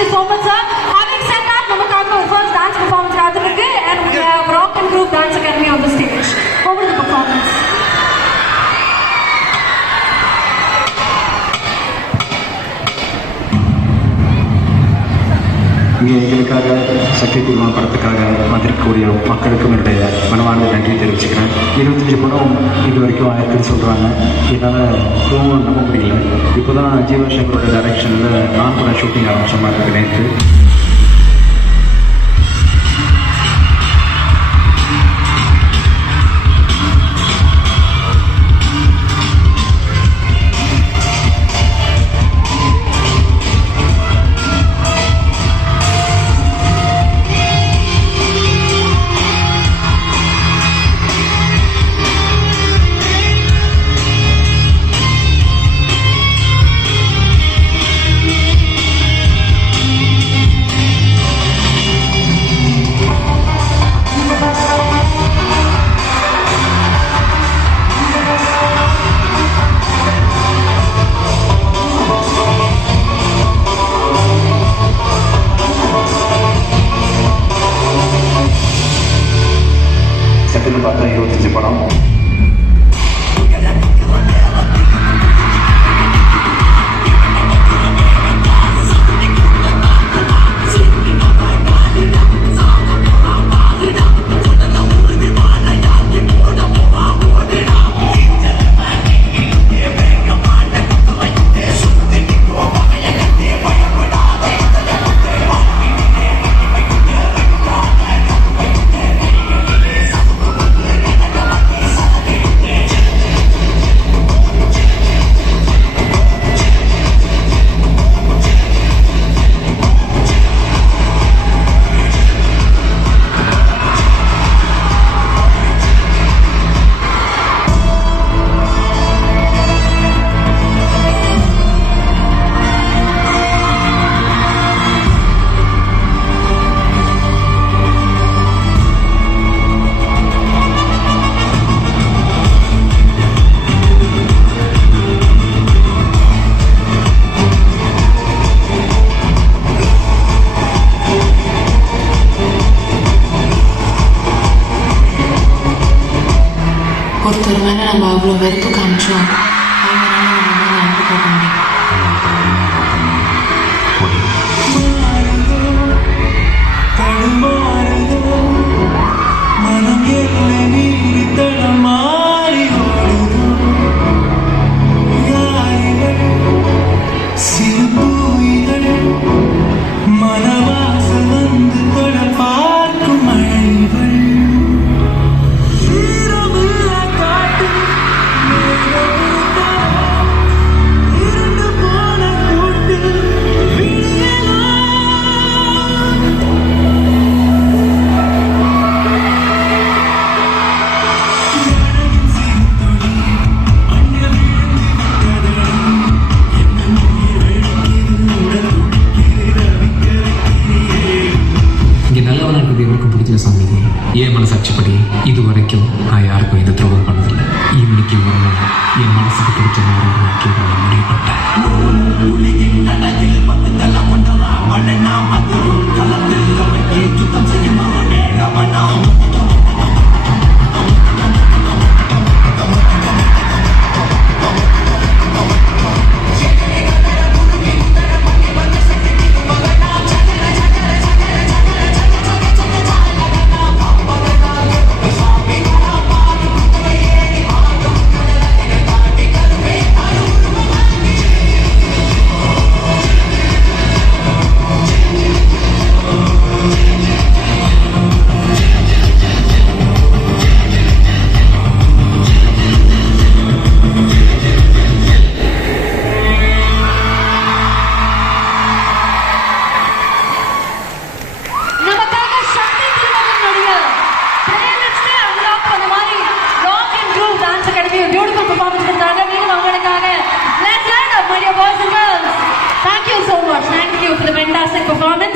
you so much, sir. Having said that, நமக்காக ஒரு first dance performance காத்துருக்கு and we have Rock and Group Dance Academy on the stage. Over to the performance. இங்கே எங்களுக்காக சக்தி திருமண படத்துக்காக வந்திருக்கக்கூடிய மக்களுக்கும் என்னுடைய மனவார்ந்த நன்றி தெரிவிச்சுக்கிறேன். 25 படம் இது வரைக்கும் ஆயிருக்குன்னு சொல்கிறாங்க. என்னால் தூங்க நம்ப முடியல. இப்போ தான் ஜீவசங்கரோட டைரக்ஷனில் நான் கூட ஷூட்டிங் ஆரம்பித்த மாதிரி இருக்கு நேற்று. சட்டுன்னு பார்த்தா 25 படம். ஒருத்தர் மேலே நம்ம அவ்வளோ வெறுப்பு காமிச்சோம், அவங்களால நம்ம மேலே அன்பு காட்ட முடியும். என் மனசாட்சிப்படி இது வரைக்கும் நான் யாருக்கும் எந்த துரோகம் பண்ணதில்லை. இன்னைக்கு ஒரு நாள் என் மனசுக்கு பிடிச்ச மாதிரி முடிவு பண்ணிட்டேன். Thank you so much. Thank you for the fantastic performance.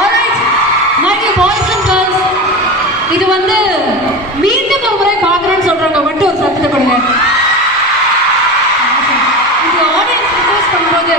Alright, my dear boys and girls, இது வந்து மீண்டும் ஒரு முறை பார்க்கணும்னு சொல்றாங்க. மட்டும் ஒரு சத்தத்தை கொடுங்க. இது ஆடியன்ஸ் ரிக்வெஸ்ட் பண்ணும்போது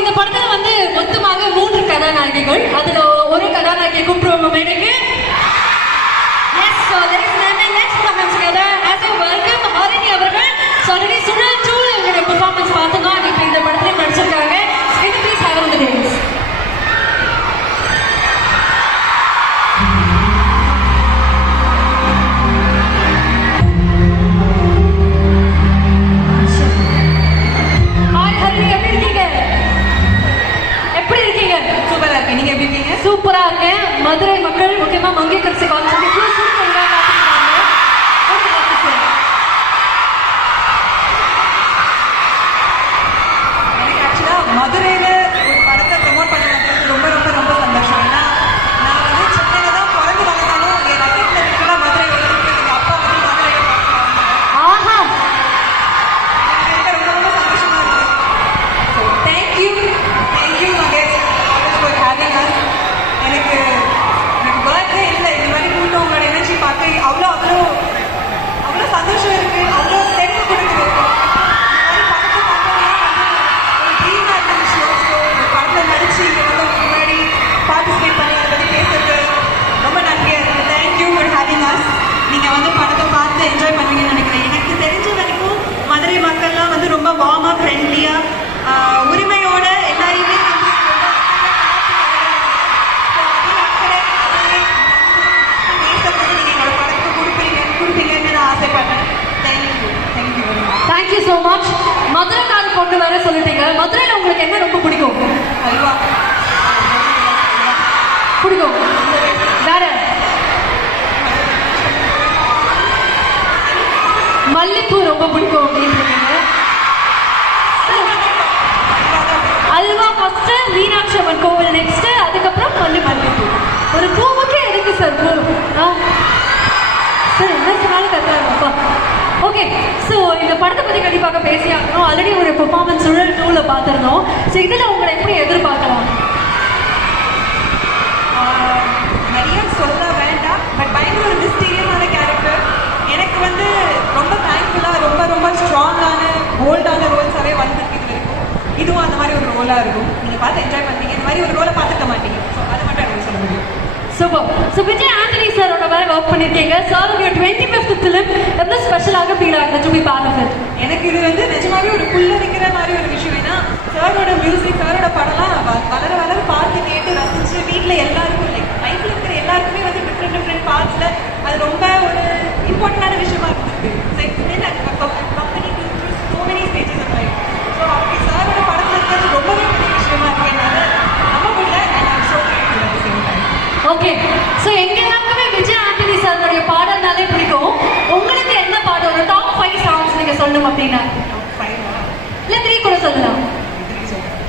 இந்த படத்துல வந்து மொத்தமாக 3 கதாநாயகிகள். அதுல ஒரு கதாநாயகி கூப்பிடுவோம் மேடைக்கு. Yes, so ladies and gentlemen, let's put our hands together as I welcome Harini அவர்கள். So already Sural 2 இவங்களுடைய பெர்ஃபார்மன்ஸ் பார்த்தோம். இப்போ இந்த படத்துல நடிச்சிருக்காங்க. Can you please have on the dance? சூப்பரா இருக்கேன். மதுரை மக்கள் முக்கியமா மங்கையரசி காலேஜ் மதுரையில ஒரு படத்தை ப்ரமோட் பண்ண ரொம்ப ரொம்ப ரொம்ப சந்தோஷம். ஏன்னா நான் வந்து சென்னையில தான் பிறந்து வளர்ந்தாலும் என் நகரத்தில் இருக்கிற மதுரை எங்கள் அப்பா வந்து மதுரையில ஆஹா எனக்கு ரொம்ப ரொம்ப சந்தோஷமா இருக்கு. So thank you Mahesh for having as. எனக்கு பர்த்டே இல்லை, இந்த மாதிரி கூட்டம் உங்களோட எனர்ஜி பார்க்க அவ்வளோ சந்தோஷம் இருக்கு, அவ்வளோ தெளிவு கொடுக்குது. நடிச்சு இங்கே வந்து முன்னாடி பார்ட்டிசிபேட் பண்ணி அதை பற்றி பேசுறது ரொம்ப நன்றியாக இருக்குது. Thank you for having as. நீங்கள் வந்து படத்தை பார்த்து என்ஜாய் பண்ணுவீங்கன்னு நினைக்கிறேன். எனக்கு தெரிஞ்ச வரைக்கும் மதுரை மக்கள்லாம் வந்து ரொம்ப வார்மாக ஃப்ரெண்ட்லியாக உரிமையோட எல்லாரையுமே நீங்கள் என்னோட படத்தை கொடுப்பீங்கன்னு நான் ஆசைப்படுறேன். Thank you thank you so much. மதுரைக்காரர் கொண்டு வர சொல்லிட்டீங்க. மதுரையில் உங்களுக்கு என்ன ரொம்ப பிடிக்கும்? அல்வா பிடிக்கும். வேற மல்லிப்பூ ரொம்ப பிடிக்கும் அப்படின்னு இருக்கீங்க. அல்வா ஃபர்ஸ்ட், மீனாட்சி அம்மன் கோவில் நெக்ஸ்ட், அதுக்கப்புறம் மல்லிப்பூ. ஒரு பூவுக்கு எதுக்கு சார் பூ? சார் என்ன சொன்னாலும் கத்துறாங்கப்பா. ஓகே, ஸோ இந்த படத்தை பற்றி கண்டிப்பாக பேசியாகணும். ஆல்ரெடி ஒரு பெர்ஃபார்மன்ஸ் சுழல் 2ல பார்த்துருந்தோம். ஸோ இதில் உங்களை எப்படி எதிர்பார்க்கலாம்? நிறைய சொல்ல வேண்டாம், பட் பயங்கர ஒரு மிஸ்டீரியஸான கேரக்டர். எனக்கு வந்து ரொம்ப தேங்க்ஃபுல்லாக ரொம்ப ரொம்ப ஸ்ட்ராங்கான போல்டான ரோல்ஸாகவே வந்துருக்கு இது இருக்கும். இதுவும் அந்த மாதிரி ஒரு ரோலாக இருக்கும். நீங்கள் பார்த்து என்ஜாய் பண்ணுறீங்க. இந்த மாதிரி ஒரு ரோலை பார்த்துக்க மாட்டீங்க. ஸோ அதை மட்டும் எனக்கு சொல்ல முடியும். சூப்பர். ஸோ விஜய் ஆண்டனி சாரோட வேற ஒர்க் பண்ணியிருக்கீங்க. சார் உங்கள் 25th ஃபிலிம் எவ்வளோ ஸ்பெஷலாக ஃபீல் ஆகுது to be part of it? எனக்கு இது வந்து நிஜமாவே ஒரு புல்லரிக்கிற மாதிரி ஒரு விஷயம். ஏன்னா சாரோட மியூசிக், சாரோட படம்லாம் வளர வளர பார்த்து கேட்டு ரசிச்சு வீட்டில் எல்லாருக்கும் லைஃப்ல இருக்கிற எல்லாருக்குமே வந்து டிஃப்ரெண்ட் பார்ட்ஸில் அது ரொம்ப ஒரு இம்பார்ட்டண்டான விஷயமா இருந்திருக்கு. Company so many stages of life. So அப்படி சாரோட படத்தில் இருக்கிறது ரொம்பவே பெரிய விஷயமா இருக்கு. என்னால் நம்ப முடியல. And I'm so grateful at the same time. Okay, so எங்க எல்லாருக்குமே விஜய் ஆண்டனி சாரோடைய பாடல்னாலே பிடிக்கும். உங்களுக்கு என்ன பாடம்? ஒரு டாப் 5 சாங்ஸ் நீங்க சொல்லணும் அப்படின்னா இல்ல 3 கூட சொல்லலாம்.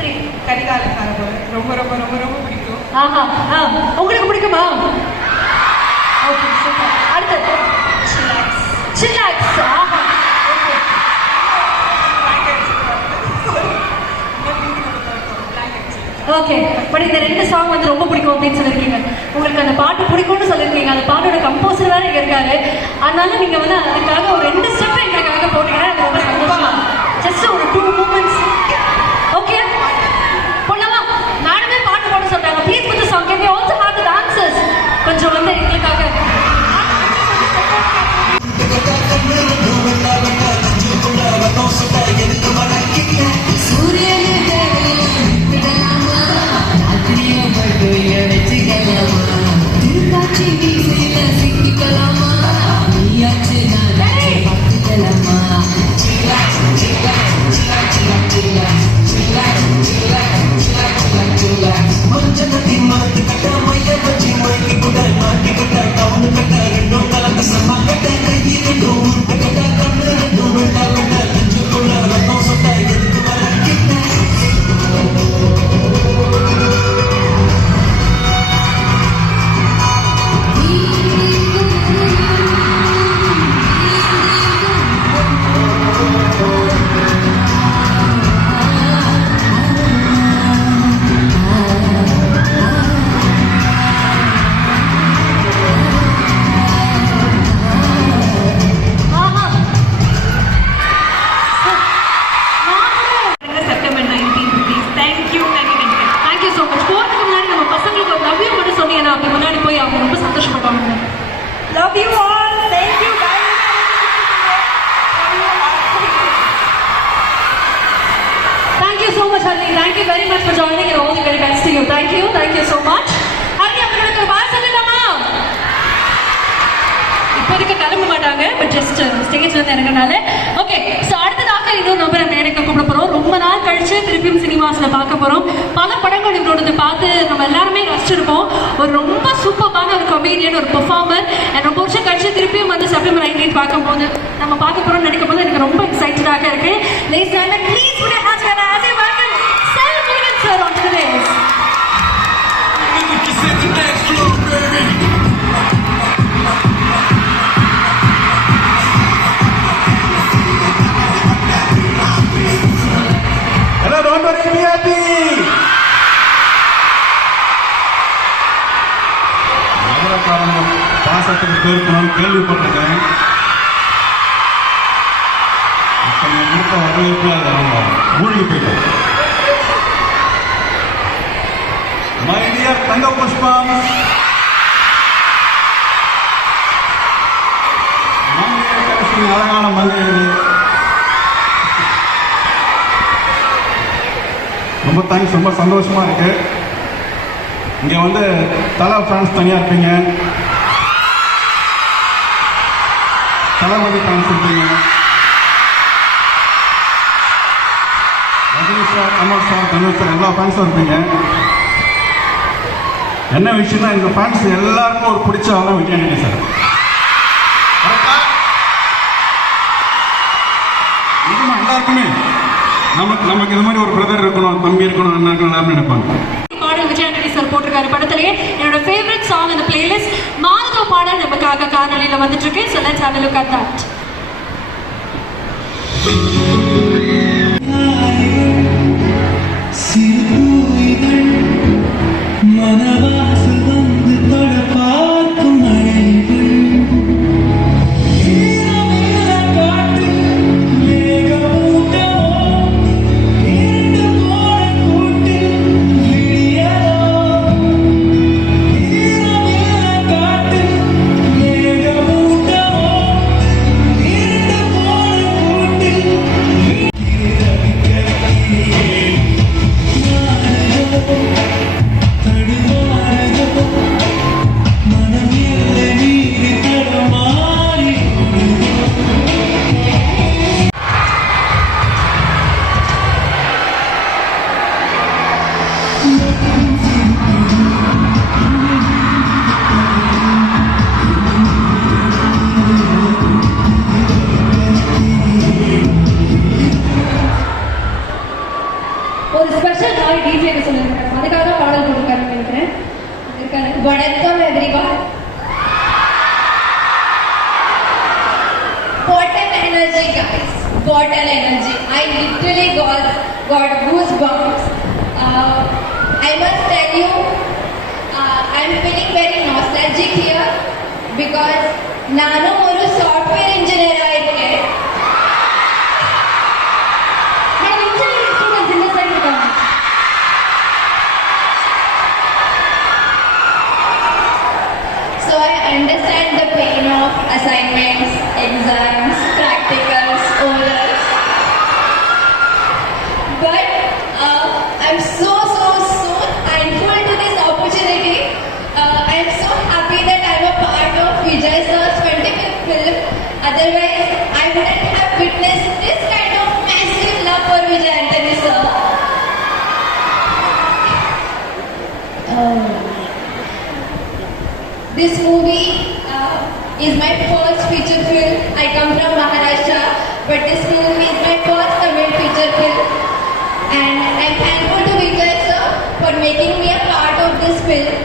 3 கரிகால சார் ரொம்ப ரொம்ப ரொம்ப ரொம்ப பிடிக்கும். ஆஹா, உங்களுக்கு பிடிக்குமா? Okay, super. அடுத்து சில்லாக்ஸ். ஆஹா, ஓகே. ஓகே, பட் இந்த 2 சாங் வந்து ரொம்ப பிடிக்கும் அப்படின்னு சொல்லியிருக்கீங்க. உங்களுக்கு அந்த பாட்டு பிடிக்கும்னு சொல்லியிருக்கீங்க. அந்த பாட்டோட கம்போசர் வேற இங்க இருக்காரு. அதனால நீங்க வந்து அதுக்காக ஒரு 2 ஸ்டெப் எங்களுக்காக போட்டீங்கன்னா எனக்கு ரொம்ப சந்தோஷமா. ஜஸ்ட் ஒரு 2 மூமெண்ட்ஸ். ஓகே, பொண்ணமா நானுமே பாட்டு போட சொல்றாங்க. Please put the song. Can we also have the dancers கொஞ்சம் வந்து எங்களுக்காக Love you all. Thank you guys. Thank you so much, Harni. Thank you very much for joining and all the very best to you. Thank you so much. Harni, உங்களுக்கு ஒரு வார்த்தை சொல்லலாமா? இப்போதைக்கு கிளம்ப மாட்டாங்க, பட் ஜஸ்ட் ஸ்டேஜ்ல இருந்து இறங்கினால. Okay, so அடுத்ததாக இன்னொரு நபரை மேடைக்கு கூப்பிட போறோம். ரொம்ப நாள் கழிச்சு திருப்பியும் சினிமாஸ்ல பார்க்க போறோம். பல படங்கள் இவரோட பார்த்து நம்ம எல்லாருமே ரசிச்சிருப்போம். ஒரு ரொம்ப சூப்பரான ஒரு கமெடியன், ஒரு பெர்ஃபார்மர். ரொம்ப வருஷம் கழிச்சு திருப்பியும் வந்து செப்டம்பர் 19 பார்க்கும்போது நம்ம பார்க்க போறோம் நினைக்கும் போது எனக்கு ரொம்ப எக்ஸைட்டடாக இருக்கு. Ladies and gentlemen, please put your hands together as you welcome Sel Murugan sir onto the stage. Hello, don't worry, be happy. நகரக்காரங்க பாசத்துக்கு பேருக்கணும்னு கேள்விப்பட்டிருக்கேன். இப்போ என் கொடுத்த வரவேற்பு மூழ்கி போயிட்டேன். மை டியர் தங்க புஷ்பம், அழகான மங்கையர்களே, ரொம்ப தேங்க்ஸ். ரொம்ப சந்தோஷமா இருக்கு. இங்க வந்து தலை ஃபேன்ஸ் தனியா இருப்பீங்க, தளபதி ஃபேன்ஸ் இருப்பீங்க, Rajini sir, Kamal sir, Dhanush sir எல்லா ஃபேன்ஸும் இருப்பீங்க. என்ன விஷயம்னா இந்த ஃபேன்ஸ் எல்லாருக்கும் ஒரு பிடிச்ச ஆளும் விஜயாண்டி சார். இதுமா எல்லாருக்குமே நமக்கு இது மாதிரி ஒரு பிரதர் இருக்கணும், தம்பி இருக்கணும், அண்ணா இருக்கணும் எல்லாரும் நினைப்பாங்க. பாடல் விஜயாண்டி சார் போட்டிருக்காரு படத்திலேயே. என்னோட ஃபேவரட் சாங் அந்த பிளேலிஸ்ட் மாதவ பாடல் நமக்காக காணொலியில வந்துட்டு இருக்கு. So let's have a look at that. ஒரு ஸ்பெஷல் நாய் டிஜேக்கு சொல்லியிருக்காங்க, அதுக்காக பாடல் போட்டிருக்காருன்னு நினைக்கிறேன். வணக்கம் everyone. What an energy, guys. What an energy. I literally got goosebumps. I must tell you, I'm feeling very nostalgic here because nanu oru software engineer aayirken. So I understand the pain of assignments, exams, practicals, orals. But I'm so thankful to this opportunity. I'm so happy that I'm a part of Vijay sir's 25th film. Otherwise, I wouldn't have witnessed this kind of massive love for Vijay Antony sir. This movie is my first feature film. I come from Maharashtra, but this movie is my first Tamil feature film. And I'm thankful to Vijay sir for making me a part of this film.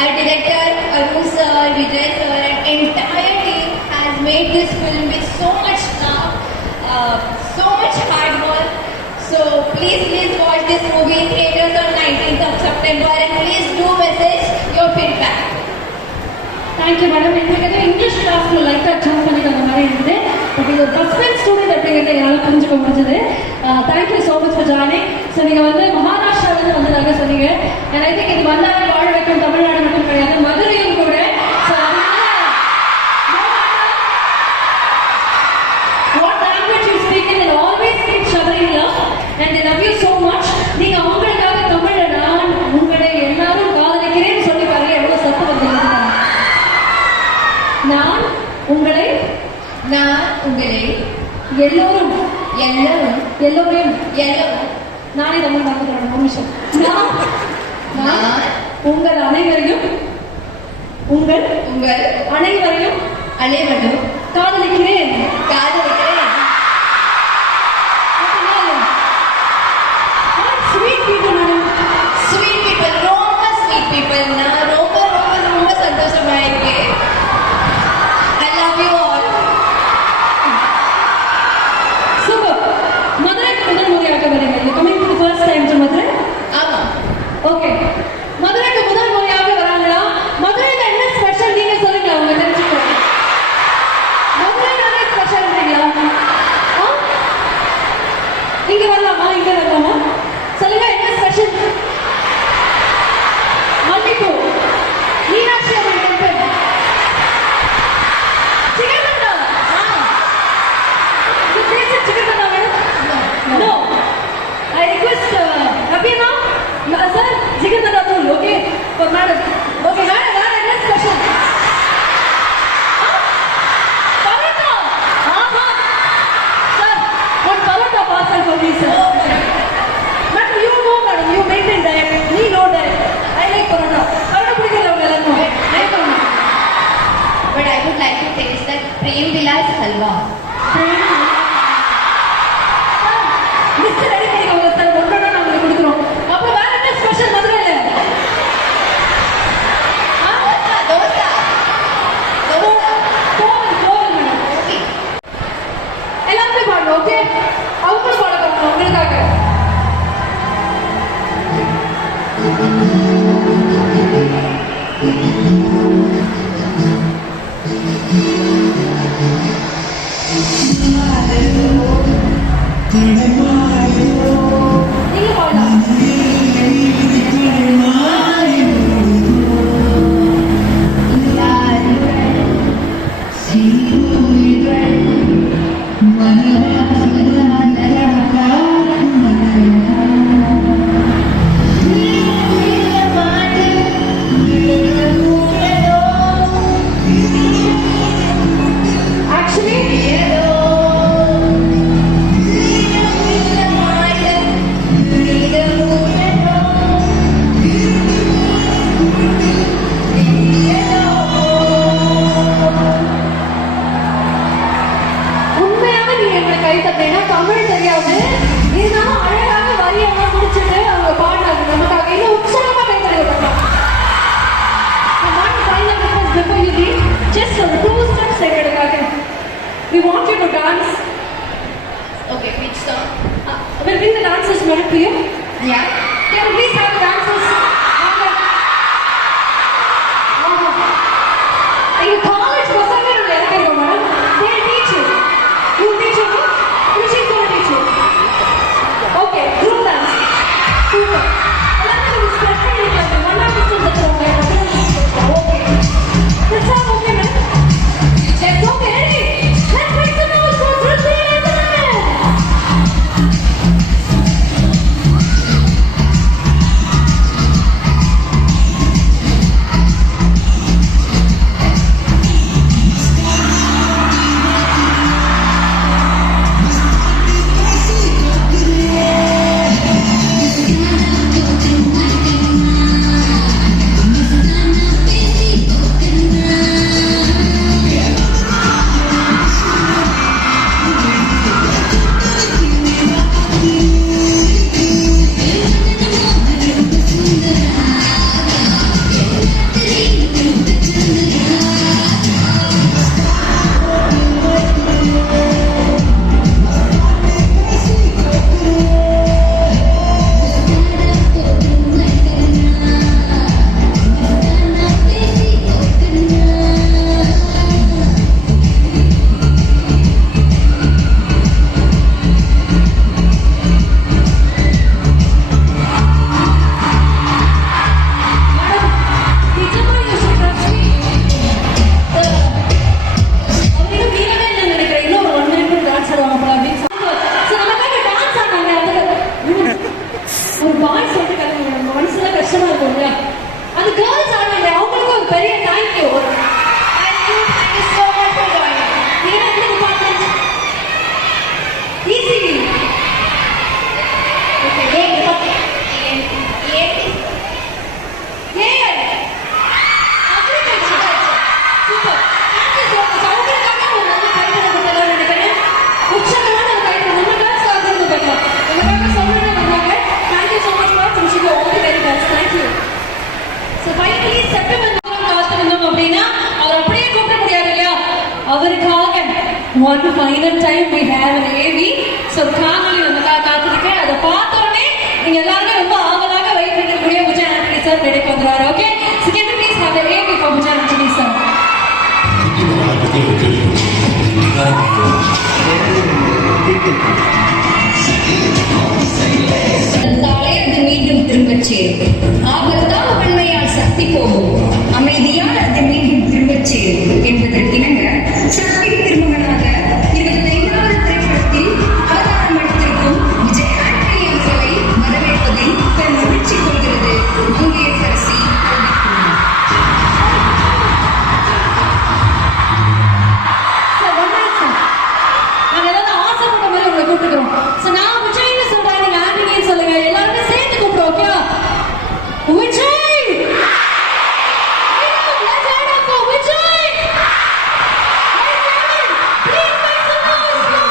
Our director Arun sir, Vijay sir, and entire team has made this film with so much love, so much hard work. So please watch this movie in theaters on 19th of September, and please do message your feedback. Thank you madam. எனக்கு English கிளாஸ்ல லைட்டாக adjust பண்ணிட்டு அந்த மாதிரி இருந்தது. But இது ஒரு suspense student அப்படிங்கிறத என்னால் புரிஞ்சுக்க முடிஞ்சது. Thank you so much for joining. So நீங்கள் வந்து மகாராஷ்டிராவிலேருந்து வந்ததாக சொன்னீங்க. அண்ட் ஐ திங்க் இது வந்தாலே வாழ வைக்கும் தமிழ்நாடு மட்டும் கிடையாது, மதுரையும் கூட. ஸோ அதனால நான் உங்களை எல்லோரும் எல்லோரும் எல்லோரையும் எல்லோரும் நானே தமிழ் பார்க்கிறேன் ஒரு நிமிஷம். நான் உங்கள் அனைவரையும் உங்கள் அனைவரையும் அனைவரும் காதலிக்கிறேன். காதலிக்கிறேன். Sweet people madam. Sweet people, ரொம்ப ஸ்வீட் பீப்புள். நான் ரொம்ப ரொம்ப ரொம்ப சந்தோஷமா இருக்கேன். I love you all. Super. மதுரைக்கு முதல் முறையாக வரீங்க. இது coming to first time to Madurai. ஆமா. ஓகே. மதுரைக்கு முதல் முறையாக வராங்களா? மதுரையில என்ன ஸ்பெஷல் நீங்க சொல்லுங்க, அவங்க தெரிஞ்சுக்கோங்க. மதுரையில என்ன ஸ்பெஷல்ன்றீங்களா? இங்க வரலாமா? இங்க வரலாமா? சொல்லுங்க, என்ன ஸ்பெஷல்? மல்லிப்பூ, Meenakshi Amman temple, jigarthanda. You tasted jigarthanda madam? No. I request Rabina, sir, jigarthanda தூள். Okay, for madam. Okay, madam, வேற என்ன ஸ்பெஷல்? பரோட்டா. ஆஹா. Sir, one parotta parcel for me, sir. Madam, you know, madam, you maintain diet. Me no diet. I like parotta. Parotta பிடிக்கிறவங்க எல்லாரும் like பண்ணணும். But I would like to taste that Prem Vilas halwa. List ready பண்ணிக்கோங்க sir. ஒன்றோட நாங்கள் கொடுக்குறோம். அப்போ வேற என்ன ஸ்பெஷல் மதுரையில? Dosa. Dosa. கோவில் மேடம். Okay. எல்லாருமே பாடுங்க. ஓகே, அவங்களும் பாட போறாங்க உங்களுக்காக. நீங்க பாடலாம். Actually, உண்மையாவே நீங்க எங்களை கை தட்டீங்கன்னா தமிழ் தெரியாது, இருந்தாலும் அழகாக வரியெல்லாம் முடிச்சுட்டு அவங்க பாடுறாங்க நமக்காக. இன்னும் உற்சாகமா கை தட்டலாம். Before you leave, just ஒரு 2 steps எங்களுக்காக. We want you to dance. Okay, which song? Will bring the dancers madam to you. Yeah. Can we please have the dancers? எங்க காலேஜ் பசங்க நம்ம இறக்கிறோம் madam. They will teach you. You will teach you. Which is going to teach you. Okay, group dance. Super. எல்லாரும் ஒரு step பண்ணிருக்காங்க. One of steps வச்சுருவாங்க. Okay. That's all okay madam. That's okay. Ready? Let's make some noise for Dhruti and Anand. பெரிய thank you. Thank you so much for joining. one final time we have an AV. So family நமக்காக காத்துருக்கு. அதை பார்த்தோடனே நீங்க எல்லாருமே ரொம்ப ஆவலாக wait பண்ணக்கூடிய Vijay Antony sir மேடைக்கு வந்துருவாரு. Okay, so can we please have the AV for Vijay Antony sir? அது மீண்டும் திரும்பச் சேரும். ஆபத்தால் வன்மையால் சக்தி போகும், அமைதியால் அது மீண்டும் திரும்பச் சேரும் என்பதற்கிணங்க சக்தி திருமகனாக 25வது திரைப்படத்தில் அவதாரம் எடுத்திருக்கும் விஜய் ஆண்டனி அவர்களை வரவேற்பதில் பெரும் மகிழ்ச்சி கொள்கிறது மங்கையரசி நாங்க எல்லாரும் ஆசைப்பட்ட மாதிரி உங்களை கூப்பிட்டுக்கிறோம். So நான் விஜய்னு சொல்றேன், நீங்க ஆண்டனின்னு சொல்லுங்க. எல்லாருமே சேர்த்து கூப்பிடுவோம். Okay, Vijay. Let's add up for Vijay. Please make some noise for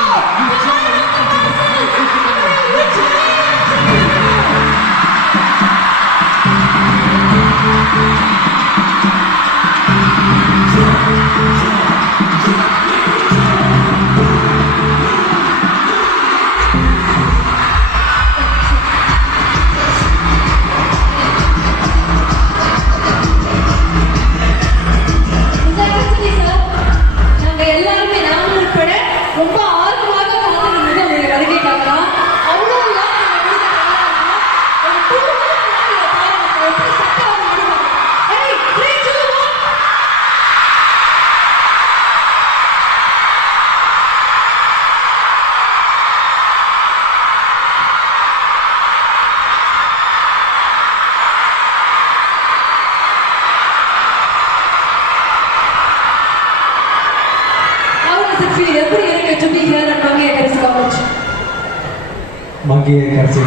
நாங்க எல்லாருமே நான் உட்பட ரொம்ப ஆர்வமாக காத்திருந்தது உங்களுடைய வருகைக்காக. அவ்வளோ எப்படி இருக்கு to be here at Mangaiyarasi college? Mangaiyarasi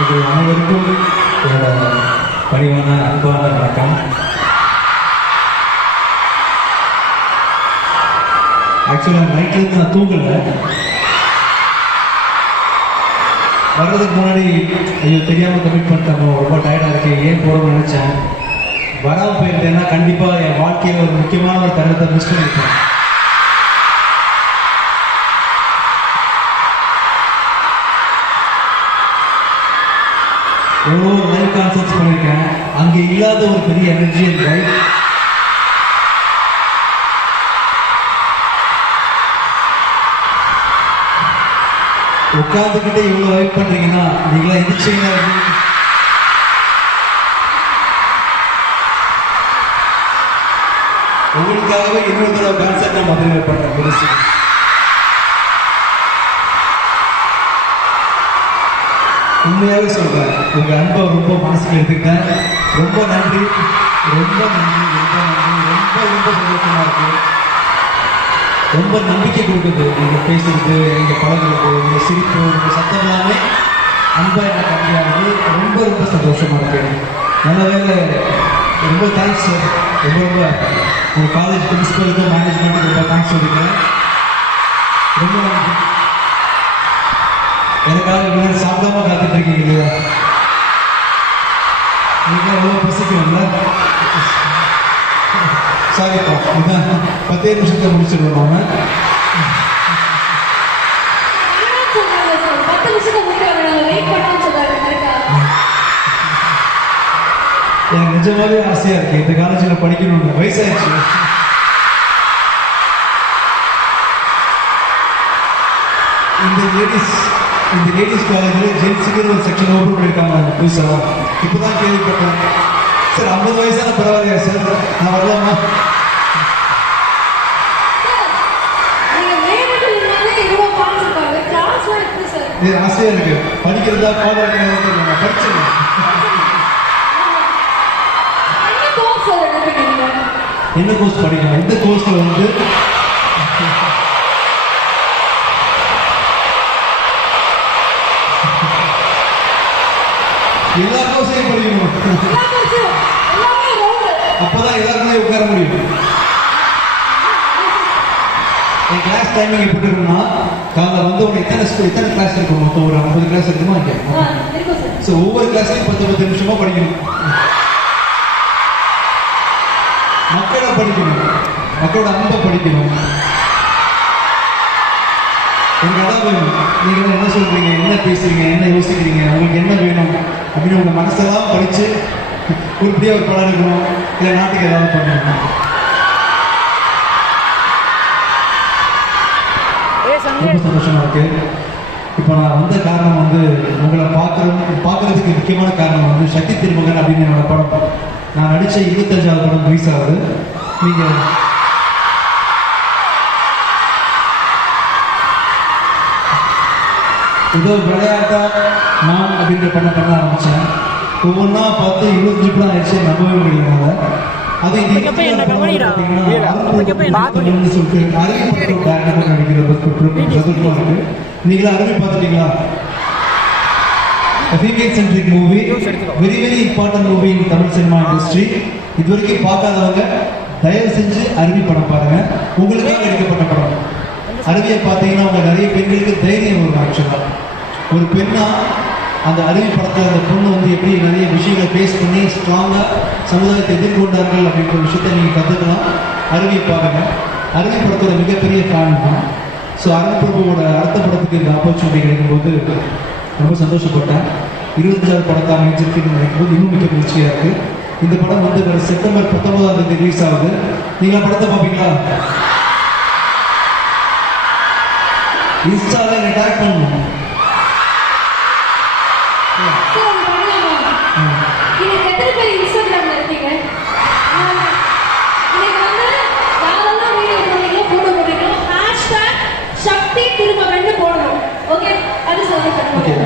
இது அனைவருக்கும் என்னோட பணிவான அன்பான வணக்கம். ஆக்சுவலாக நைட்லேருந்து நான் தூங்கலை. வர்றதுக்கு முன்னாடி ஐயோ தெரியாமல் கமிட் பண்ணிட்டோம், ரொம்ப டயர்டாக இருக்கு, ஏன் போகிறோம்னு நினச்சேன். வராமல் போயிருந்தேன்னா கண்டிப்பாக என் வாழ்க்கையில் ஒரு முக்கியமான ஒரு தருணத்தை மிஸ் பண்ணியிருப்பேன். எவ்வளோ லைவ் கான்சர்ட்ஸ் பண்ணியிருக்கேன், அங்கே இல்லாத ஒரு பெரிய எனர்ஜி அண்ட் வைப் உட்காந்துக்கிட்டே இவ்வளோ வைப் பண்ணுறீங்கன்னா நீங்களா எதிர்ச்சிங்களா? உங்களுக்காகவே இன்னொரு தடவை கான்சர்ட் நான் மதுரை பண்ணுறேன். பெருசு உண்மையாகவே சொல்கிறேன், உங்கள் அன்பை ரொம்ப மனசுக்கு எடுத்துக்கிட்டேன். ரொம்ப நன்றி, ரொம்ப நன்றி, ரொம்ப நன்றி. ரொம்ப ரொம்ப சந்தோஷமாக இருக்குது. ரொம்ப நம்பிக்கை கொடுக்குது நீங்கள் பேசுறது, எங்கள் பழகிறது, உங்கள் சிரிப்பு, உங்கள் சத்தம் எல்லாமே அன்பா எனக்கு கம்மியாகுது. ரொம்ப ரொம்ப சந்தோஷமாக இருக்குது. நல்ல வேலை, ரொம்ப தேங்க்ஸ் சார். ரொம்ப ரொம்ப உங்கள் காலேஜ் பிரின்சிபலுக்கும் மேனேஜ்மெண்ட்டுக்கு ரொம்ப தேங்க்ஸ் சொல்லிக்கிறேன். ரொம்ப நன்றி. எனக்காக இவ்வளோ சாப்பிடாம காத்துட்டு இருக்கீங்க இல்லையா? எனக்கு எவ்வளோ பசிக்கும்ல. சாரிப்பா, இதுதான் 10 நிமிஷத்தை முடிச்சிடுவோம் நாம. 10 நிமிஷத்தை முடிக்க வெயிட் பண்ணான்னு சொல்றாரு. எனக்கு நிஜமாவே ஆசையா இருக்கு இந்த காலேஜில் படிக்கணும்னு. வயசாயிடுச்சு. இந்த லேடிஸ் காலேஜில் ஜென்ஸுக்கு ஒரு செக்ஷன் ஓப்பன் பண்ணியிருக்காங்க புதுசாக. இப்போதான் கேள்விப்பட்டேன். சார் 50 வயசான பரவாயில்லையா சார்? நான் வரலாமா? இது ஆசையா இருக்கு. படிக்கிறதா பாடுறாங்க படிச்சிருக்கேன். என்ன கோர்ஸ் படிக்கணும்? இந்த கோர்ஸ்ல வந்து எல்லா கோர்ஸையும் படிக்கணும். அப்பதான் எல்லாருமே உட்கார முடியும். என் கிளாஸ் டைமிங் எப்படி இருக்குன்னா, காலைல வந்து ஒரு எத்தனை கிளாஸ் இருக்கும்? மொத்தம் ஒரு 50 கிளாஸ் இருக்குமா? ஸோ ஒவ்வொரு கிளாஸ்லையும் 10 நிமிஷமா படிக்கணும். மக்களை படிக்கணும், மக்களோட அன்பை படிக்கணும். எனக்கு அதான் வேணும். நீங்கள் என்ன சொல்கிறீங்க, என்ன பேசுறீங்க, என்ன யோசிக்கிறீங்க, உங்களுக்கு என்ன வேணும் அப்படின்னு உங்கள் மனசெல்லாம் படித்து உருப்படியாக ஒரு படம் இருக்கணும், இல்லை நாட்டுக்கு ஏதாவது பண்ணணும். ரொம்ப சந்தோஷமா இருக்கு. இப்போ நான் வந்த காரணம் வந்து உங்களை பார்க்கறதுக்கு முக்கியமான காரணம் வந்து சக்தி திருமகன் அப்படின்னு என்னோட படம். நான் நடித்த 25வது படம் ரிலீஸ் ஆகுது. நீங்கள் ஏதோ விளையாட்டா நான் அப்படின்ற படம் பண்ண ஆரம்பித்தேன். ஒவ்வொன்றா பார்த்து 25 படம் ஆயிடுச்சு, நம்பவே முடியாது. அது சொல்லிட்டு நீங்களா அருமை பார்த்துட்டீங்களா? Female centric movie, very very important movie in Tamil cinema industry. இது வரைக்கும் பார்க்காதவங்க தயவு செஞ்சு அருவி படம் பாருங்க. உங்களுக்காக எடுக்கப்பட்ட படம். அருவியை பார்த்தீங்கன்னா அவங்க நிறைய பெண்களுக்கு தைரியம் வரும். ஆக்சுவலாக ஒரு பெண்ணா அந்த அருவி படத்தில் அந்த பொண்ணு வந்து எப்படி நிறைய விஷயங்களை ஃபேஸ் பண்ணி ஸ்ட்ராங்காக சமுதாயத்தை எதிர்கொண்டார்கள் அப்படின்ற விஷயத்தை நீங்கள் கற்றுக்கலாம். அருவியை பாருங்க. அருவி படத்தோட மிகப்பெரிய ஃபேன் தான். ஸோ அருண் பிரபுவோட அடுத்த படத்துக்கு இந்த ஆப்பர்ச்சுனிட்டி கிடைக்கும்போது ரொம்ப சந்தோஷப்பட்டேன். 25வது படத்தை அமைச்சிருக்கு நினைக்கும்போது இன்னும் மிக மகிழ்ச்சியாக இருக்குது. இந்த படம் வந்து செப்டம்பர் 19ஆம் தேதி ரிலீஸ் ஆகுது. நீங்கள் படத்தை பார்ப்பீங்களா? இன்ஸ்டால டேக் பண்ணணும்.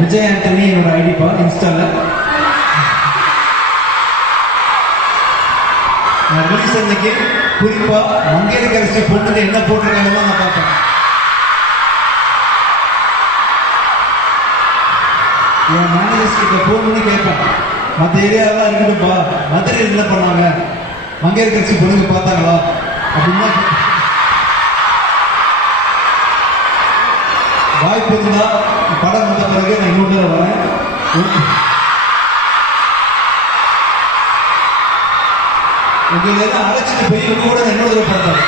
விஜய் ஆண்டனி என்னோட ஐடிப்பா இன்ஸ்டால. நான் ரிலீஸ் அன்னைக்கு குறிப்பா மங்கையர்கரசி பொண்ணுங்க என்ன போட்டிருக்காங்கன்னு நான் பார்ப்பேன். என் மேனேஜர்ஸ் கிட்ட ஃபோன் பண்ணி கேட்பேன், மற்ற ஏரியாவெல்லாம் இருக்கட்டும்பா, மதுரையில் என்ன பண்ணாங்க, மங்கையர்கரசி பொண்ணுங்க பார்த்தாங்களா அப்படின்னா வாய்ப்பு இருந்தா படம் வந்த பிறகு நான் இன்னொரு வரேன். உங்களை எல்லாம் அழைச்சிட்டு போய் இவங்க கூட நான் இன்னொரு படம்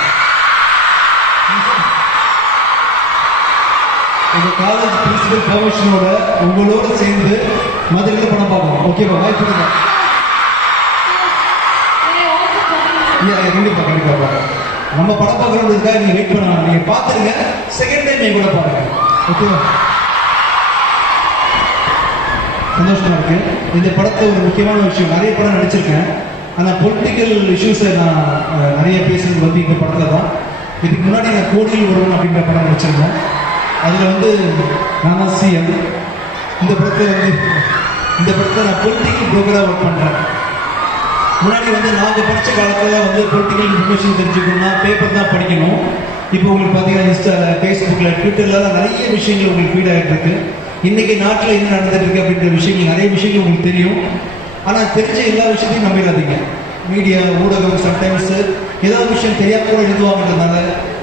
உங்க காலேஜ் பிரின்சிபல் பர்மிஷனோட உங்களோட சேர்ந்து மதுரையில் படம் பார்க்கணும். ஓகேவா? வாய்ப்பு இருந்தா கண்டிப்பா கண்டிப்பா நம்ம படம் பார்க்கறதுக்காக நீங்க வெயிட் பண்ண, நீங்க பார்த்துருங்க. செகண்ட் டைம் நீங்க கூட பாருங்க. ஓகேவா? சந்தோஷமா இருக்கு. இந்த படத்தை ஒரு முக்கியமான விஷயம், நிறைய படம் நடிச்சிருக்கேன், ஆனால் பொலிட்டிக்கல் இஷ்யூஸை நான் நிறைய பேசுறது வந்து இந்த படத்தில் தான். இதுக்கு முன்னாடி நான் கோடியில் ஒருவன் அப்படின்ற படம் நடிச்சிருந்தேன். அதில் வந்து நான் சிஎம். இந்த படத்தில் நான் பொலிட்டிக்கல் ப்ரோக்கராக ஒர்க் பண்ணுறேன். முன்னாடி வந்து நாங்கள் படித்த காலத்தில் வந்து பொலிட்டிக்கல் இன்ஃபர்மேஷன் தெரிஞ்சுக்கணும்னா பேப்பர் தான் படிக்கணும். இப்போ உங்களுக்கு பார்த்தீங்கன்னா இன்ஸ்டாவில், ஃபேஸ்புக்கில், ட்விட்டரில் நிறைய விஷயங்கள் உங்களுக்கு ஃபீட் ஆகிட்டு இருக்கு. இன்றைக்கி நாட்டில் என்ன நடந்துட்டு இருக்கு அப்படின்ற விஷயங்கள், நிறைய விஷயங்கள் உங்களுக்கு தெரியும். ஆனால் தெரிஞ்ச எல்லா விஷயத்தையும் நம்பிடாதீங்க. மீடியா, ஊடகம் சம்டைம்ஸ் ஏதாவது விஷயம் தெரியாமல் கூட எழுதுவாங்கன்றதுனால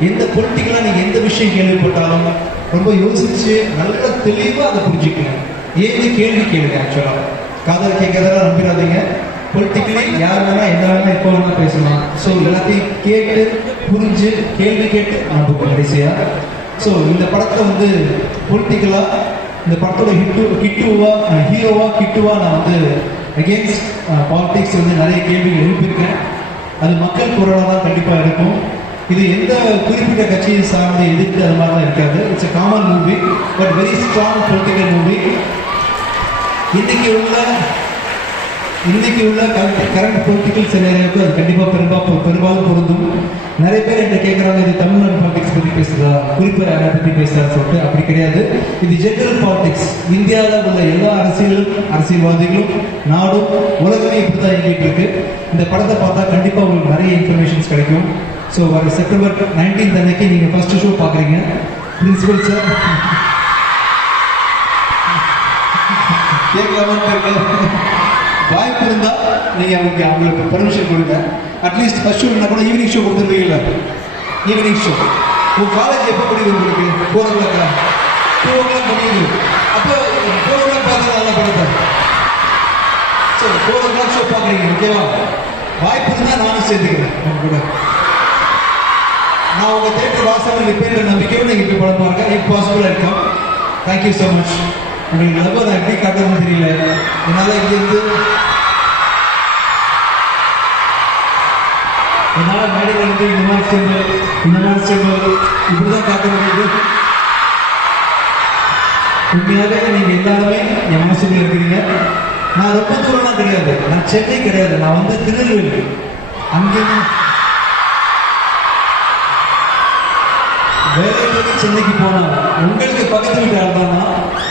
எந்த பொலிட்டிக்கலாக நீங்கள் எந்த விஷயம் கேள்விப்பட்டாலும் ரொம்ப யோசிச்சு நல்ல தெளிவாக அதை புரிஞ்சுக்கணும். ஏது கேள்வி கேளுங்க. ஆக்சுவலாக காதல் கேட்கறதெல்லாம் நம்பிடாதீங்க. பொலிட்டிக்கலி யார் வேணா என்ன வேணா எப்போ வேணா பேசலாம். ஸோ எல்லாத்தையும் கேட்டு புரிஞ்சு கேள்வி கேட்டு அனுப்புவோம் கடைசியாக. ஸோ இந்த படத்தை வந்து பொலிட்டிக்கலாக இந்த படத்தோட ஹீரோவா கிட்டுவா நான் வந்து அகெயின்ஸ்ட் பாலிடிக்ஸ் வந்து நிறைய கேள்விகள் எழுப்பியிருக்கேன். அது மக்கள் குரலாக தான் கண்டிப்பாக இருக்கும். இது எந்த குறிப்பிட்ட கட்சியை சார்ந்து எதிர்த்து அது மாதிரிலாம் இருக்காது. It's a common movie, but very strong political movie. இன்னைக்கு உள்ள கரண்ட் பொலிட்டிக்கல் சினாரியோக்கு அது கண்டிப்பாக பெரும்பாலும் பொருந்தும். நிறைய பேர் என்கிட்ட கேட்குறாங்க, இது தமிழ்நாடு பாலிடிக்ஸ் பற்றி பேசுதா, குறிப்பாக யாரை பற்றி பேசுறான்னு சொல்லிட்டு. அப்படி கிடையாது. இது ஜெனரல் பாலிடிக்ஸ். இந்தியாவில் உள்ள எல்லா அரசியல்வாதிகளும் நாடும் உலகமே இப்படி தான் இயங்கிட்டு இருக்கு. இந்த படத்தை பார்த்தா கண்டிப்பாக உங்களுக்கு நிறைய இன்ஃபர்மேஷன்ஸ் கிடைக்கும். ஸோ வர செப்டம்பர் 19 அன்னைக்கு நீங்கள் ஃபர்ஸ்ட் ஷோ பார்க்குறீங்க. பிரின்சிபல் சார் கேட்கலாமான்னு வாய்ப்பு இருந்தால் நீங்கள் அவங்களுக்கு பர்மிஷன் கொடுங்க. அட்லீஸ்ட் ஃபர்ஸ்ட் ஷோ கூட ஈவினிங் ஷோ கொடுத்துருவீங்களா? ஈவினிங் ஷோ உங்கள் காலேஜ் எப்போ முடியுது? உங்களுக்கு 4 o'clock 2 o'clock முடியுது. அப்போ 4 o'clock பார்த்து நல்லா படுத்த. ஸோ 4 o'clock ஷோ பார்க்குறீங்க. ஓகேவா? வாய்ப்பு இருந்தால் நானும் சேர்த்துக்கிறேன் உங்க கூட. நான் உங்கள் தேட்டர் வாசல் நிற்பேன்ற நம்பிக்கையோடு நீங்கள் இப்போ படம் பாருங்க. இஃப் பாசிபிள் இருக்கும். Thank you so much. உங்களுக்கு லவ் நான் எப்படி காட்டுறதுன்னு தெரியல. என்னால் இங்கேருந்து என்னால் மேடைகள் வந்து இந்த மாதிரி ஸ்டெம்பல் இப்படி தான் காட்ட முடியுது. உண்மையாகவே நீங்கள் எல்லாருமே என் மனசுல இருக்கிறீங்க. நான் ரொம்ப தூரம்லாம் கிடையாது. நான் சென்னை கிடையாது. நான் வந்து திருநெல்வேலி. அங்கேருந்து வேலைக்கு சென்னைக்கு போனால் உங்களுக்கு பக்கத்து வீட்டு ஆள் தான்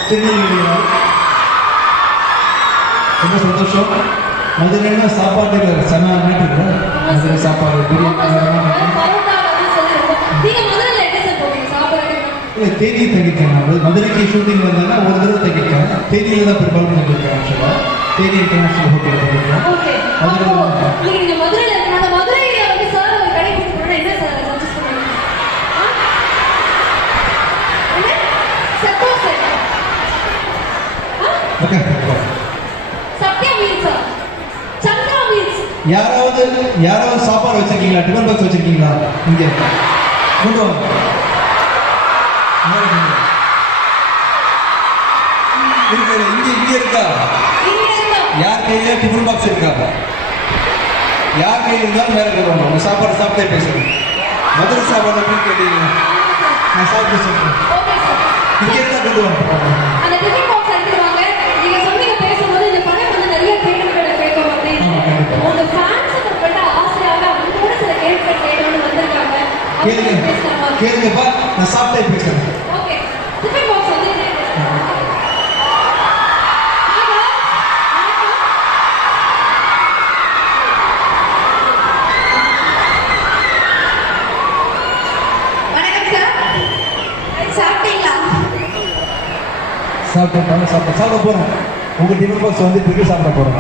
திருநெல்வேலியா. ரொம்ப சந்தோஷம். மதுரைன்னா சாப்பாட்டுக்கு செம மேட்டு. மதுரை சாப்பாடு இல்லை தேனி தங்கிட்டேன். மதுரைக்கு ஷூட்டிங் வந்தாங்கன்னா ஒரு தடவை தங்கிட்டேன். தேனியில் தான் பெரும்பாலும் தங்கியிருக்கேன். ஆக்சுவலாக தேனி இன்டர்நேஷனல் ஹோட்டல் தங்கியிருக்கேன். யாராவது சாப்பாடு வச்சிருக்கீங்களா? டிஃபன் பாக்ஸ் வச்சிருக்கீங்களா? இங்க கொண்டு வாங்க. இங்க இருக்கா? யார் கையில டிஃபன் பாக்ஸ் இருக்கா? யார் கையில் இருந்தாலும் மேலே இருக்கணும். உங்க சாப்பாடு சாப்பிட்டே பேசுறேன். மதுரை சாப்பாடு அப்படின்னு கேட்டீங்க. நான் சாப்பிட்டு சொல்றேன். இங்க இருந்தா கொண்டு வாங்க. கேளுங்கப்பா, நான் சாப்பிட்டே பேசுறேன். சாப்பிட போறேன். உங்க டிஃபன் பாக்ஸ் வந்து திருப்பி சாப்பிட போறேன்.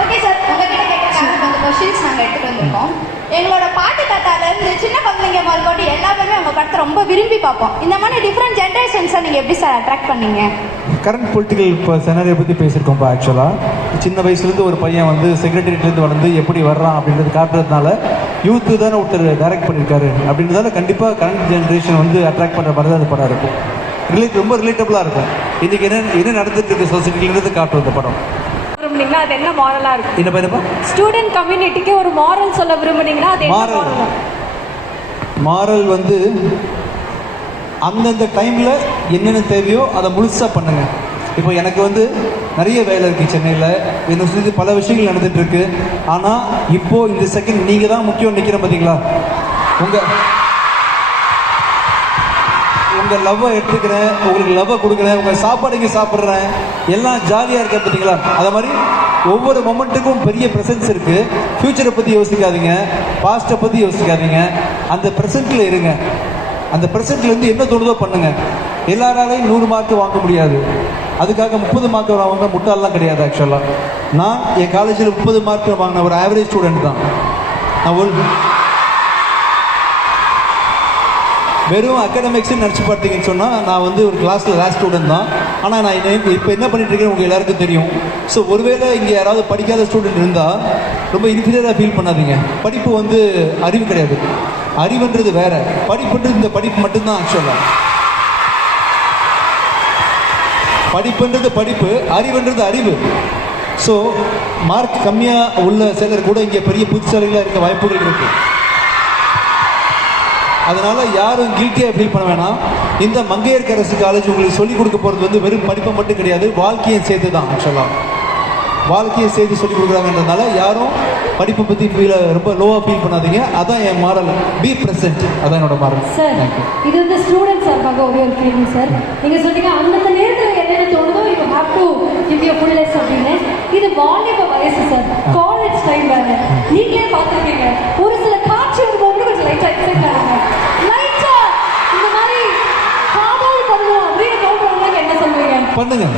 ஓகே சார், உங்ககிட்ட கேட்கறதுக்காக கொஞ்சம் கொஸ்டின்ஸ் நாங்கள் எடுத்துட்டு வந்திருக்கோம். எங்களோட பாட்டு கத்தால இருந்து சின்ன குழந்தைங்க முதற்கொண்டு எல்லாருமே உங்க படத்தை ரொம்ப விரும்பி பார்ப்போம். இந்த மாதிரி டிஃப்ரெண்ட் ஜென்ரேஷன்ஸை நீங்க எப்படி சார் அட்ராக்ட் பண்ணீங்க? கரண்ட் பொலிட்டிக்கல் இப்போ செனரியை பற்றி பேசியிருக்கோம். இப்போ ஆக்சுவலாக சின்ன வயசுலேருந்து ஒரு பையன் வந்து செக்ரட்டரியேட்லேருந்து வளர்ந்து எப்படி வர்றான் அப்படின்றது காட்டுறதுனால யூத்து தானே ஒருத்தர் டைரக்ட் பண்ணியிருக்காரு அப்படின்றதால கண்டிப்பாக கரண்ட் ஜென்ரேஷன் வந்து அட்ராக்ட் பண்ணுற மாதிரி தான் அந்த படம் இருக்கும். ரொம்ப ரிலேட்டபுளாக இருக்கும். இன்றைக்கி என்ன நடந்துட்டு இருக்கு சொசைட்டிலேருந்து காட்டும் இந்த படம். விரும்புனீங்கன்னா அது என்ன மாரலா இருக்கும்? என்ன பையனப்பா? ஸ்டூடெண்ட் கம்யூனிட்டிக்கு ஒரு மாரல் சொல்ல விரும்புனீங்கன்னா அது என்ன மாரல் வந்து அந்தந்த டைமில் என்னென்ன தேவையோ அதை முழுசாக பண்ணுங்க. இப்போ எனக்கு வந்து நிறைய வேலை இருக்குது சென்னையில். என்னை சுற்றி பல விஷயங்கள் நடந்துட்டு இருக்கு. ஆனால் இப்போது இந்த செகண்ட் நீங்கள் தான் முக்கியம் நிற்கிறேன் பார்த்தீங்களா? உங்கள் லவ்வை எடுத்துக்கிறேன், உங்களுக்கு லவ்வை கொடுக்குறேன், உங்கள் சாப்பாடு இங்கே சாப்பிட்றேன், எல்லாம் ஜாலியாக இருக்கேன் பார்த்தீங்களா? அதை மாதிரி ஒவ்வொரு மொமெண்ட்டுக்கும் பெரிய ப்ரெசன்ஸ் இருக்குது. ஃப்யூச்சரை பற்றி யோசிக்காதீங்க, பாஸ்ட்டை பற்றி யோசிக்காதீங்க. அந்த ப்ரெசென்ட்டில் இருங்க. அந்த ப்ரெசென்ட்லேருந்து என்ன தோணுதோ பண்ணுங்கள். எல்லாராலையும் 100 மார்க் வாங்க முடியாது. அதுக்காக 30 மார்க் வாங்க முட்டாளெலாம் கிடையாது. ஆக்சுவலாக நான் என் காலேஜில் 30 மார்க் வாங்கின ஒரு ஆவரேஜ் ஸ்டூடெண்ட் தான். நான் வெறும் அகாடமிக்ஸ்ன்னு நினச்சி பார்த்தீங்கன்னு சொன்னால் நான் வந்து ஒரு கிளாஸில் லாஸ்ட் ஸ்டூடெண்ட் தான். ஆனால் நான் இப்போ என்ன பண்ணிட்டு இருக்கேன்னு உங்களுக்கு எல்லாருக்கும் தெரியும். ஸோ ஒருவேளை இங்கே யாராவது படிக்காத ஸ்டூடெண்ட் இருந்தால் ரொம்ப இன்ஃபீரியராக ஃபீல் பண்ணாதீங்க. படிப்பு வந்து அறிவு கிடையாது. அறிவுன்றது வேற, படிப்புன்றது இந்த படிப்பு மட்டும்தான். ஆக்சுவலாக படிப்புன்றது படிப்பு, அறிவுன்றது அறிவு. ஸோ மார்க் கம்மியாக உள்ள சிலர் கூட இங்கே பெரிய புத்திசாலிகளாக இருக்க வாய்ப்புகள் இருக்குது. அதனால யாரும் கில்ட்டியாக ஃபீல் பண்ண வேணாம். இந்த மங்கையர்கரசு காலேஜ் உங்களுக்கு சொல்லிக் கொடுக்க போகிறது வந்து வெறும் படிப்பை மட்டும் கிடையாது, வாழ்க்கையை சேர்த்து தான். ஆக்சுவலாக வாழ்க்கையை சேர்த்து சொல்லிக் கொடுக்குறாங்கன்றதுனால யாரும் படிப்பை பற்றி ரொம்ப லோவாக ஃபீல் பண்ணாதீங்க. அதான் என் மாடல். பி ப்ரெசென்ட், அதான் என்னோட மாடல். சார், இது வந்து ஸ்டூடெண்ட் சார்பாக ஒரு கேள்வி சார். நீங்கள் சொன்னீங்க அந்தந்த நேரத்தில் என்னென்ன தோணுதோ you have to give your fullness அப்படின்னு. இது வாலிப வயசு சார், காலேஜ் டைம் வேறு. நீங்களே பார்த்துருக்கீங்க, ஒரு சில காட்சி வரும்போது கொஞ்சம் லைட்டாக எக்ஸைட் ஆனாங்க. லைட்டாக இந்த மாதிரி காதல் பண்ணணும் அப்படின்னு தோன்றவங்களுக்கு என்ன சொல்லுவீங்க? பண்ணுங்க.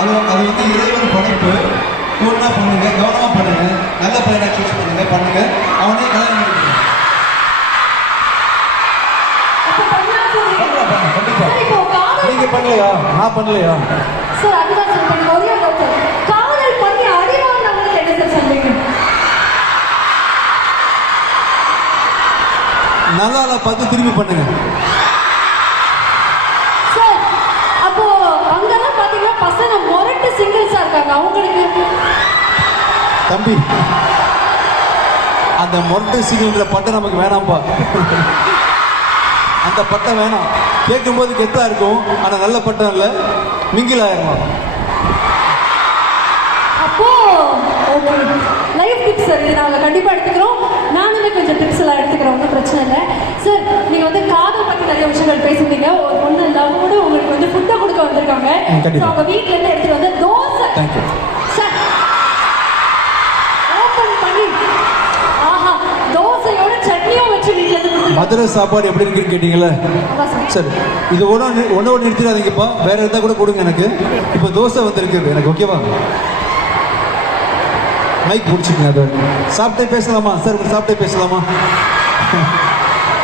அது வந்து இறைவன் படைப்பு. ஒன்றா பண்ணுங்க, கவனமா பண்ணுங்க, நல்ல பையனை சூஸ் பண்ணுங்க, அவனே கல்யாணம் பண்ணிக்கணும். கண்டிப்பா. நீங்க பண்ணலையா? நான் பண்ணலையா? சார் அதுதான் சார். ஒரே நல்லா இல்லை பார்த்து திரும்பி பண்ணுங்க. சார் அப்போ அங்கெல்லாம் பாத்தீங்கன்னா பசங்க மொரட்டு சிங்கிள்ஸா இருக்காங்க, அவங்களுக்கு தம்பி அந்த மொரட்டு சிங்கிள்ன்ற பட்டம் நமக்கு வேணாம்ப்பா. அந்த பட்டம் வேணாம். கேட்கும்போது கெத்தா இருக்கும், ஆனால் நல்ல பட்டம் இல்லை, மிங்கில் ஆயிருமா. அப்போ ஓகே, லைஃப் டிப்ஸ் சார் இது நாங்கள் கண்டிப்பாக எடுத்துக்கிறோம். நானுமே கொஞ்சம் டிப்ஸ் எல்லாம் எடுத்துக்கிறோம், ஒன்றும் பிரச்சனை இல்லை. சார் நீங்கள் வந்து காதல் பற்றி நிறைய விஷயங்கள் பேசியிருந்தீங்க. ஒரு பொண்ணு லவ்வோடு உங்களுக்கு வந்து ஃபுட்டை கொடுக்க வந்திருக்காங்க. ஸோ அவங்க வீட்டிலேருந்து எடுத்துகிட்டு வந்து தோசை சார் ஓப்பன் பண்ணி ஆஹா தோசையோட சட்னியும் வச்சு வீட்டிலேருந்து மதுரை சாப்பாடு எப்படி இருக்குன்னு கேட்டீங்களா? சரி, இது ஒன்று நிறுத்திடாதீங்கப்பா, வேற இருந்தால் கூட கொடுங்க எனக்கு. இப்போ தோசை வந்திருக்கு எனக்கு, ஓகேவா? மைக் பிடிச்சிக்கங்க. அது சாப்பிட்டே பேசலாமா சார்? சாப்பிட்டே பேசலாமா?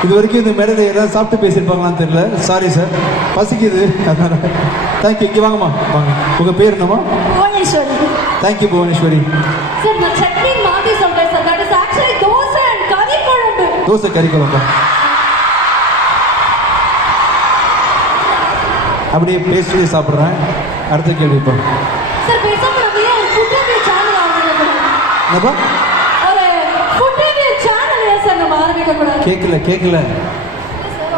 இது வரைக்கும் இந்த மேடையில் யாராவது சாப்பிட்டு பேசியிருப்பாங்களான்னு தெரியல, சாரி சார், பசிக்குது. தேங்க்யூ. இங்கே வாங்கம்மா, வாங்க. உங்கள் பேர் என்னம்மா? புவனேஸ்வரி. தேங்க்யூ புவனேஸ்வரி. சார் நான் சட்னி மாற்றி சொல்கிறேன் sir, that is actually dosa and கறி குழம்பு. தோசை கறி குழம்பா? அப்படியே பேசிட்டு சாப்பிட்றேன். அடுத்த கேள்வி இப்போ சார் பேசாம நம்ம ஏன் ஒரு ஃபுட் ரிவ்யூ சேனல் ஆரம்பிக்கணும்? என்னப்பா? ஒரு ஃபுட் ரிவ்யூ சேனல் ஏன் சார் நம்ம ஆரம்பிக்க கூடாது? கேட்கல.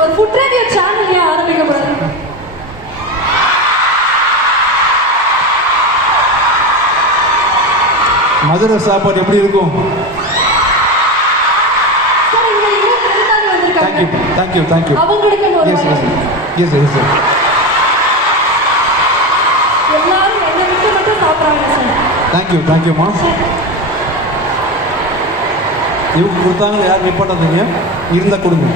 ஒரு ஃபுட் ரிவ்யூ சேனல் ஏன் ஆரம்பிக்க கூடாது? மதுரை சாப்பாடு எப்படி இருக்கும்? சார் இங்க இன்னும் விருந்தாளி வந்திருக்காங்க. தேங்க்யூ. அவங்களுக்கு ஒரு எஸ் எல்லாரும் என்ன விட்டு மட்டும் சாப்பிட்றாங்க சார். தேங்க்யூம்மா. இவங்க கொடுத்தாங்க, யார் நிப்பாட்டாதீங்க, இருந்தால் கொடுங்க.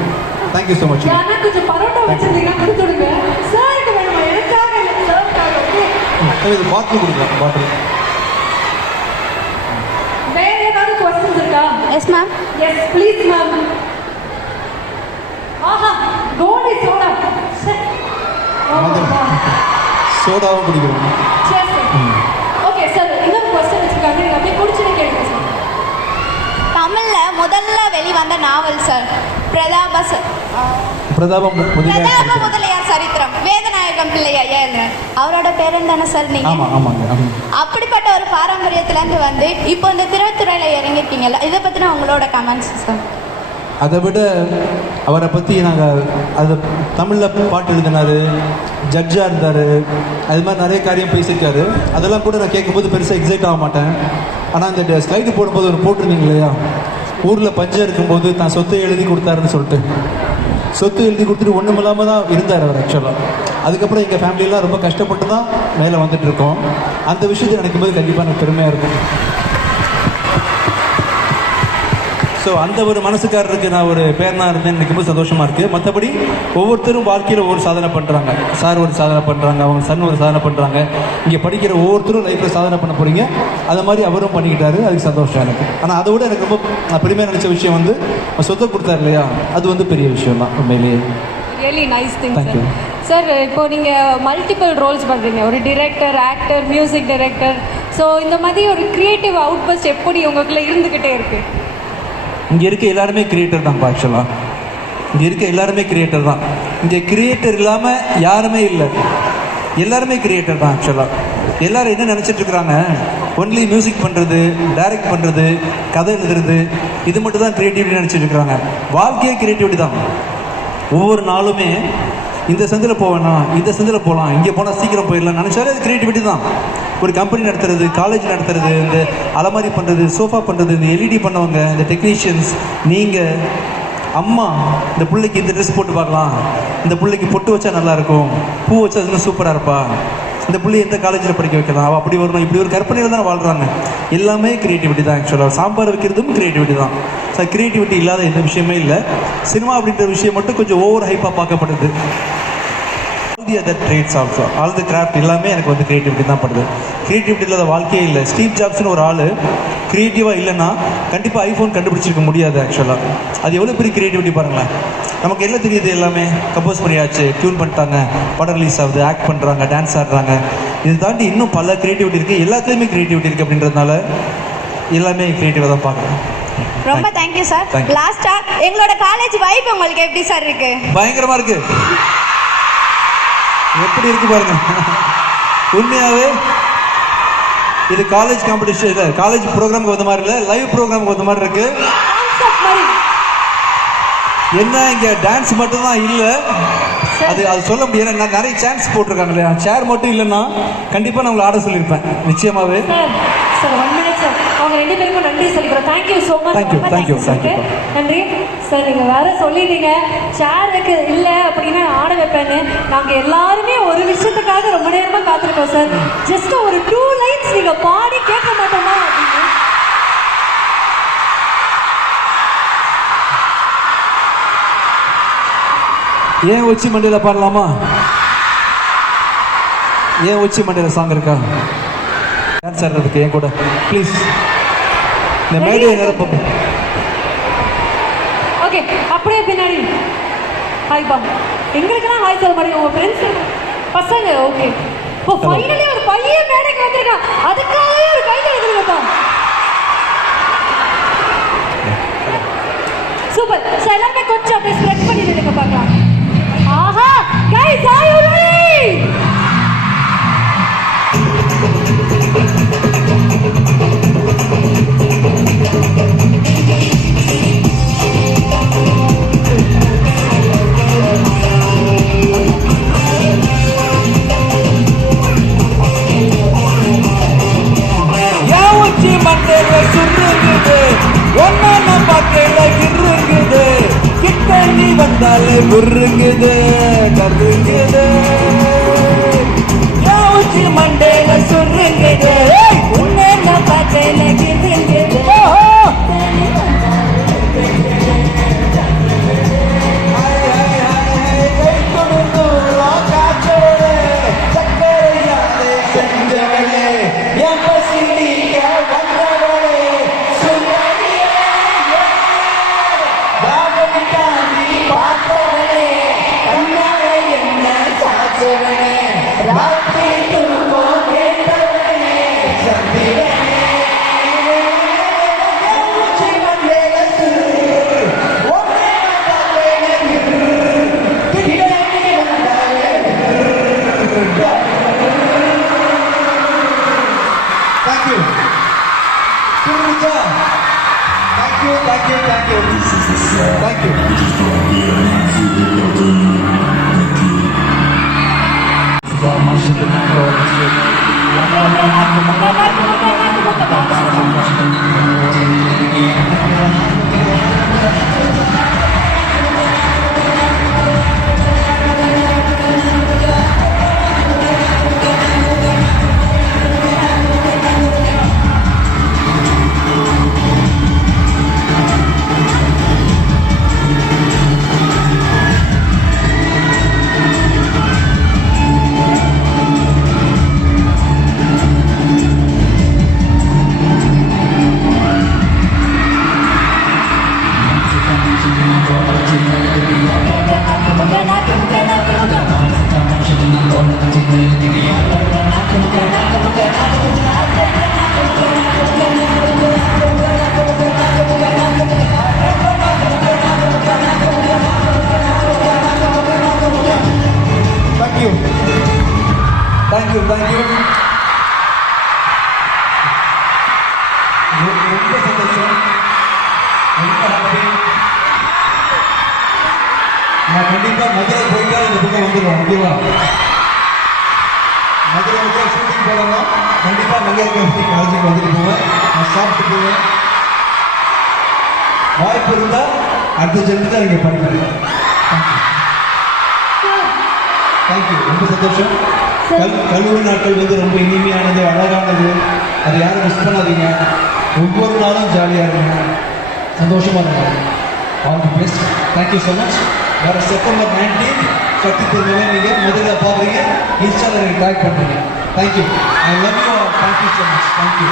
Thank you so much. யாரா கொஞ்சம் பரோட்டா வச்சிருந்தீங்கன்னா கொடுத்துடுங்க. சாருக்கு வேணுமா? எனக்காக இல்லை, சாருக்காக. ஓகே, இது பாட்டில் கொடுக்கலாம், பாட்டில். வேற ஏதாவது क्वेश्चंस இருக்கா? Yes ma'am. Yes please ma'am. ஆஹா கோலி சோடா. சோடாவும் குடிக்கிறோம். சரி சார். ஓகே சார், இன்னொரு क्वेश्चन வச்சிருக்காங்க, நீங்க அப்படியே குடிச்சிட்டு கேளுங்க சார். தமிழ்ல முதல்ல வெளிவந்த நாவல் சார் பிரதாபம் முதலியார் சரித்திரம், வேதநாயகம் பிள்ளை ஐயா எழுதினார். அவரோட பேரன் தானே சார் நீங்க? ஆமாங்க. அப்படிப்பட்ட ஒரு பாரம்பரியத்துல இருந்து வந்து இப்போ இந்த திரைத்துறையில இறங்கிருக்கீங்கல்ல, இதை பத்தின உங்களோட கமெண்ட்ஸ் சார். அதை விட அவரை பற்றி நாங்கள் அது தமிழில் பாட்டு எழுதினார், ஜட்ஜாக இருந்தார், அது மாதிரி நிறைய காரியம் பேசியிருக்காரு. அதெல்லாம் கூட நான் கேட்கும்போது பெருசாக எக்ஸைட் ஆக மாட்டேன். ஆனால் அந்த ஸ்லைடு போடும்போது ஒரு போட்டிருந்தீங்க இல்லையா, ஊரில் பஞ்சம் இருக்கும்போது தான் சொத்தை எழுதி கொடுத்தாருன்னு சொல்லிட்டு, சொத்து எழுதி கொடுத்துட்டு ஒன்றும் இல்லாமல் தான் இருந்தார் அவர் ஆக்சுவலாக. அதுக்கப்புறம் எங்கள் ஃபேமிலியெல்லாம் ரொம்ப கஷ்டப்பட்டு தான் மேலே வந்துட்டு இருக்கோம். அந்த விஷயத்தை நினைக்கும்போது கண்டிப்பாக எனக்கு பெருமையாக இருக்கும். ஸோ அந்த ஒரு மனசுக்காரருக்கு நான் ஒரு பேரனாக இருந்தேன்னு நினைக்கும்போது சந்தோஷமாக இருக்குது. மற்றபடி ஒவ்வொருத்தரும் வாழ்க்கையில் ஒவ்வொரு சாதனை பண்ணுறாங்க. சார் ஒரு சாதனை பண்ணுறாங்க, அவங்க சன் ஒரு சாதனை பண்ணுறாங்க. இங்கே படிக்கிற ஒவ்வொருத்தரும் லைஃப்பில் சாதனை பண்ண போகிறீங்க. அது மாதிரி அவரும் பண்ணிக்கிட்டாரு, அதுக்கு சந்தோஷம் எனக்கு. ஆனால் அதை விட எனக்கு ரொம்ப நான் பெருமையாக நினச்ச விஷயம் வந்து சொத்தை கொடுத்தாரு இல்லையா, அது வந்து பெரிய விஷயம் தான் உண்மையிலேயே. Really nice thing sir. Sir இப்போ நீங்கள் மல்டிபிள் ரோல்ஸ் பண்ணுறீங்க, ஒரு director, actor, music director. So இந்த மாதிரி ஒரு க்ரியேட்டிவ் அவுட்பஸ்ட் எப்படி உங்களுக்குள்ளே இருந்துக்கிட்டே இருக்குது? இங்கே இருக்க எல்லாருமே கிரியேட்டர் தான் ஆக்சுவலாக. இங்கே இருக்க எல்லாருமே கிரியேட்டர் தான். இங்கே கிரியேட்டர் இல்லாமல் யாருமே இல்லை, எல்லாருமே கிரியேட்டர் தான் ஆக்சுவலாக. எல்லோரும் என்ன நினச்சிட்ருக்குறாங்க, ஒன்லி மியூசிக் பண்ணுறது, டைரக்ட் பண்ணுறது, கதை எழுதுறது, இது மட்டும் தான் க்ரியேட்டிவிட்டி நினச்சிட்ருக்குறாங்க. வாழ்க்கையே க்ரியேட்டிவிட்டி தான். ஒவ்வொரு நாளுமே இந்த சந்தில் போவேண்ணா, இந்த சந்தில் போகலாம், இங்கே போனால் சீக்கிரம் போயிடலாம் நினச்சாலே அது க்ரியேட்டிவிட்டி தான். ஒரு கம்பெனி நடத்துறது, காலேஜ் நடத்துறது, இந்த அலமாரி பண்ணுறது, சோஃபா பண்ணுறது, இந்த எல்இடி பண்ணவங்க, இந்த டெக்னீஷியன்ஸ், நீங்கள் அம்மா இந்த பிள்ளைக்கு இந்த ட்ரெஸ் போட்டு பார்க்கலாம், இந்த பிள்ளைக்கு பொட்டு வச்சா நல்லாயிருக்கும், பூ வச்சா இன்னும் சூப்பராக இருப்பா, இந்த பிள்ளை எந்த காலேஜில் படிக்க வைக்கலாம், அவள் அப்படி வரணும், இப்படி ஒரு கற்பனையில் தான் வாழ்கிறாங்க. எல்லாமே க்ரியேட்டிவிட்டி தான் ஆக்சுவலாக. சாம்பார் வைக்கிறதும் க்ரியேட்டிவிட்டி தான். ஸோ க்ரியேட்டிவிட்டி இல்லாத எந்த விஷயமே இல்லை. சினிமா அப்படின்ற விஷயம் மட்டும் கொஞ்சம் ஓவர் ஹைப்பாக பார்க்கப்படுது. All the other trades also, all the craft எல்லாமே எனக்கு வந்து க்ரியேட்டிவிட்டி தான் படுது. க்ரியேட்டிவிட்டி இல்லாத வாழ்க்கையே இல்லை. ஸ்டீவ் ஜாப்ஸ்னு ஒரு ஆள் க்ரியேட்டிவாக இல்லைன்னா கண்டிப்பாக ஐஃபோன் கண்டுபிடிச்சிருக்க முடியாது ஆக்சுவலாக. அது எவ்வளோ பெரிய க்ரியேட்டிவிட்டி பாருங்களேன். நமக்கு எல்லாம் தெரியுது, எல்லாமே கம்போஸ் பண்ணியாச்சு, டியூன் பண்ணிட்டாங்க, படம் ரிலீஸ் ஆகுது, ஆக்ட் பண்ணுறாங்க, டான்ஸ் ஆடுறாங்க. இது தாண்டி இன்னும் பல க்ரியேட்டிவிட்டி இருக்குது, எல்லாத்துலேயுமே க்ரியேட்டிவிட்டி இருக்குது. அப்படின்றதுனால எல்லாமே க்ரியேட்டிவாக தான் பார்க்குறேன். ரொம்ப தேங்க்யூ சார். Thank you. லாஸ்டா எங்களோட காலேஜ் வைப் உங்களுக்கு எப்படி சார் இருக்கு? பயங்கரமா இருக்கு. எப்படி இருக்கு பாருங்க. உண்மையாவே இது காலேஜ் காம்படிஷன் இல்லை, காலேஜ் ப்ரோக்ராமுக்கு வந்த மாதிரி இல்லை, லைவ் ப்ரோக்ராமுக்கு வந்த மாதிரி இருக்கு. என்ன இங்க டான்ஸ் மட்டும் தான் இல்லை, அது சொல்ல முடியாது. நான் நிறைய சான்ஸ் போட்டிருக்காங்க இல்லையா, சேர் மட்டும் இல்லைன்னா கண்டிப்பாக நான் உங்களை ஆட சொல்லியிருப்பேன் நிச்சயமாவே. சார் 1 minute சார், அவங்க 2 பேருக்கும் நன்றி சொல்லிக்கிறோம். Thank you so much. தேங்க்யூ. நன்றி சார். நீங்கள் வேற சொல்லிட்டீங்க சேருக்கு இல்லை அப்படின்னு ஆட வைப்பேன்னு. நாங்கள் எல்லாருமே ஒரு விஷயத்துக்காக ரொம்ப நேரமாக காத்திருக்கோம் சார். ஜஸ்ட் ஒரு 2 lines நீங்கள் பாடி கேட்க மாட்டோமா அப்படின்னு. ஏன் உச்சி மண்டையில பாடலாமா? ஏன் உச்சி மண்டையில சாங் இருக்கா? டான்ஸ் ஆடுறதுக்கு என் கூட ப்ளீஸ். இந்த மேடையை நிரப்ப. ஓகே, அப்படியே பின்னாடி ஹாய் பா. எங்களுக்கெல்லாம் ஹாய் சொல்ல மாட்டேங்க, உங்கள் ஃப்ரெண்ட்ஸ் பசங்க. ஓகே, இப்போ ஃபைனலி ஒரு பையன் மேடைக்கு வந்திருக்கான், அதுக்காகவே ஒரு கை தட்டுங்கப்பா. சூப்பர். ஸோ எல்லாமே கொஞ்சம் அப்படியே ஸ்ப்ரெட் பண்ணி விடுங்க பார்க்கலாம். ஆஹா கைஸ், ஆர் யூ ரெடி? உச்சி மண்டையில சுருங்குது, ஒன்னா பார்க்கல கிருங்குது, கிட்ட நீ வந்தாலே குருங்குது கருங்குது. உச்சி மண்டையில சுருங்குது, உன்ன பார்க்கல கிருங்குது. நான் கண்டிப்பா மதுரை போயிட்டா இந்த பக்கம் வந்துடுவேன். ஓகேவா? மதுரை வந்து ஷூட்டிங் போடணும். கண்டிப்பா நகருக்கு காலேஜுக்கு வந்துட்டு போவேன். நான் சாப்பிட்டு போவேன். வாய்ப்பு இருந்தா அடுத்த ஜென்மத்தை நீங்க படிப்பேன். தேங்க்யூ. ரொம்ப சந்தோஷம். கல்லூரி நாட்கள் வந்து ரொம்ப இனிமையானது, அழகானது. அது யாரும் மிஸ் பண்ணாதீங்க. ஒவ்வொரு நாளும் ஜாலியாக இருங்க, சந்தோஷமாக இருங்க. All the best. Thank you so much. வர செப்டம்பர் 19 சக்தி திருமணம் நீங்கள் முதல்ல பார்க்குறீங்க, இன்ஸ்டாவில் எனக்கு டேக் பண்ணுறீங்க. Thank you. I love you all. Thank you so much. Thank you.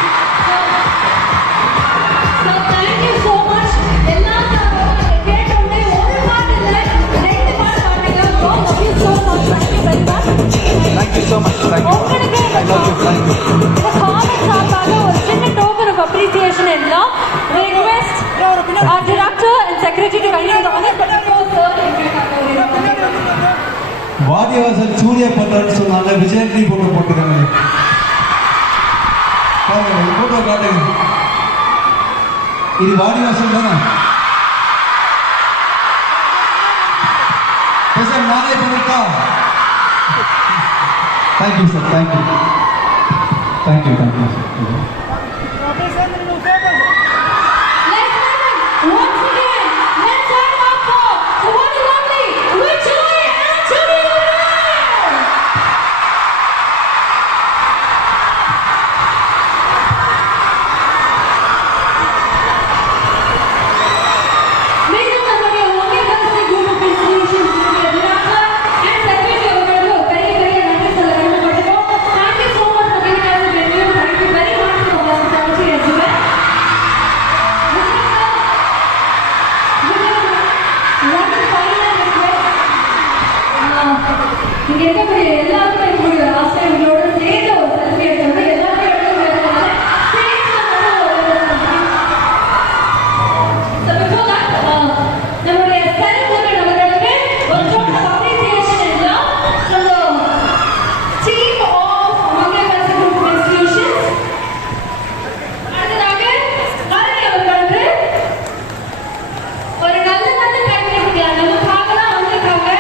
Thank you so much. எல்லாரும் கேட்டோடனே ஒரு பாட்டு இல்லை, 2 பாட்டு பாடுறீங்க. Love you so much. Thank you very much. Thank you so much. உங்களுக்கு ஐ லவ் யூ. தேங்க்யூ. இந்த காலேஜ் சார்பாக ஒரு சின்ன டோக்கன் ஆஃப் அப்ரிசியேஷன் எல்லாம் ரிக்வெஸ்ட் ஒரு வாடிவாசல் சூர்யா பண்றான்னு சொன்னாங்க, விஜயந்தி போட்டோ போட்டுருக்காங்க. பாருங்க போட்டோ காட்டுங்க. இது வாடிவாசல் தானே? சார் நானே பண்ணிட்டா. Thank you sir, thank you thank you thank you sir. இங்க இருக்கக்கூடிய எல்லாருமே எங்களுடைய ஆசை உங்களோட சேர்ந்த ஒரு செல்ஃபி எடுக்கணும். எல்லாருமே நம்முடைய செல்ஃபி அவர்களுக்கு ஒரு short appreciation எல்லாம் from the team of Mangalore Group of Institutions. அடுத்ததாக ஹரி அவர்களுக்கு ஒரு நல்ல கைது கொடுக்கலாம். நமக்காக தான் வந்திருக்காங்க.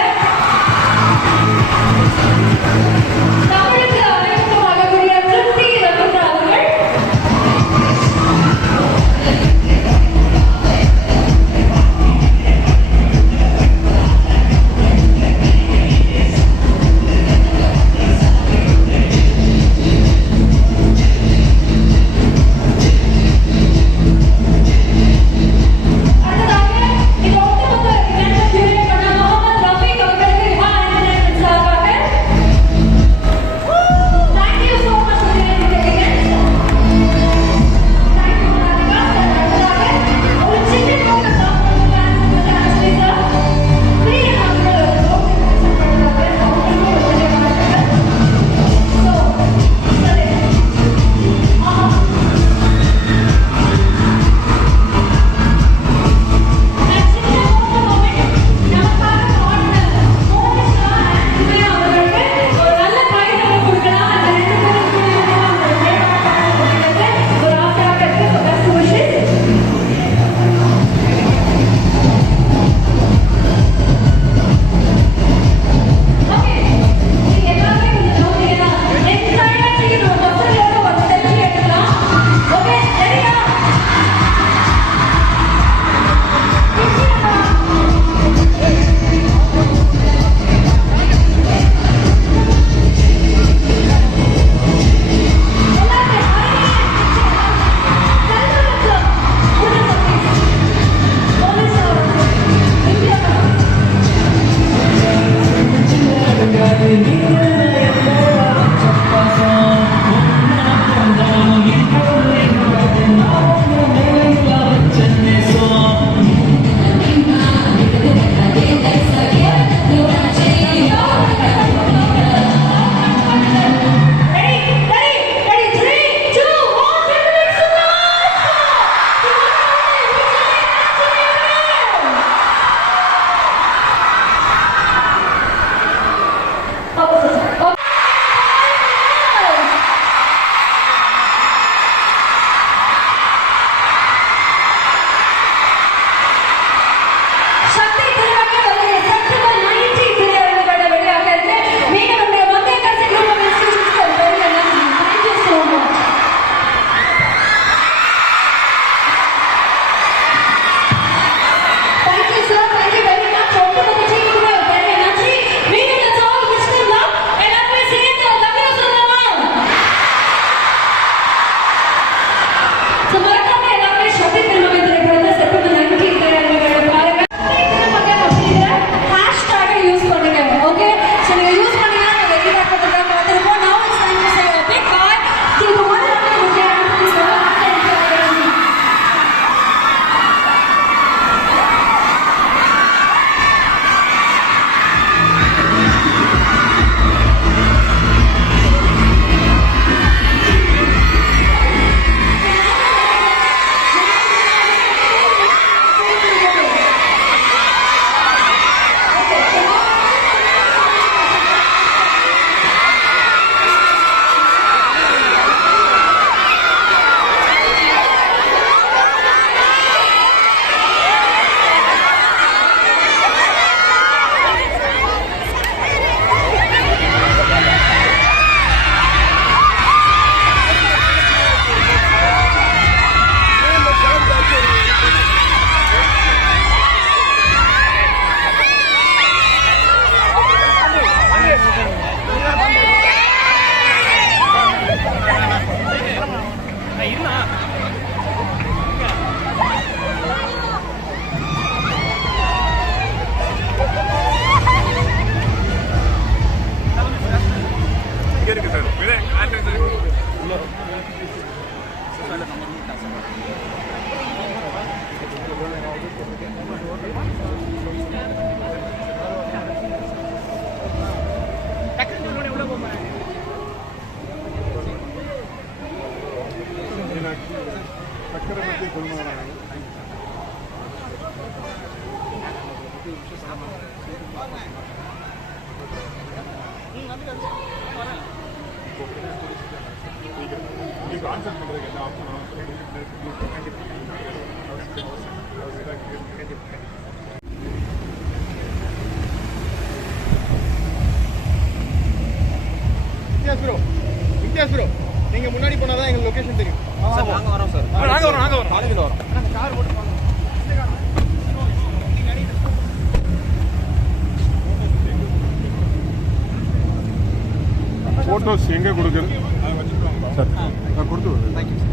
வித்தியாஸ் ப்ரோ நீங்க முன்னாடி போனாதான் எங்களுக்கு லொகேஷன் தெரியும். நாங்க வரோம் சார். நாங்க வரோம். காலேஜ்ல வரோம். கார் போட்டு போங்க. போட்டோஸ் எங்க கொடுக்குறது? சார் கொடுத்து. தேங்க்யூ.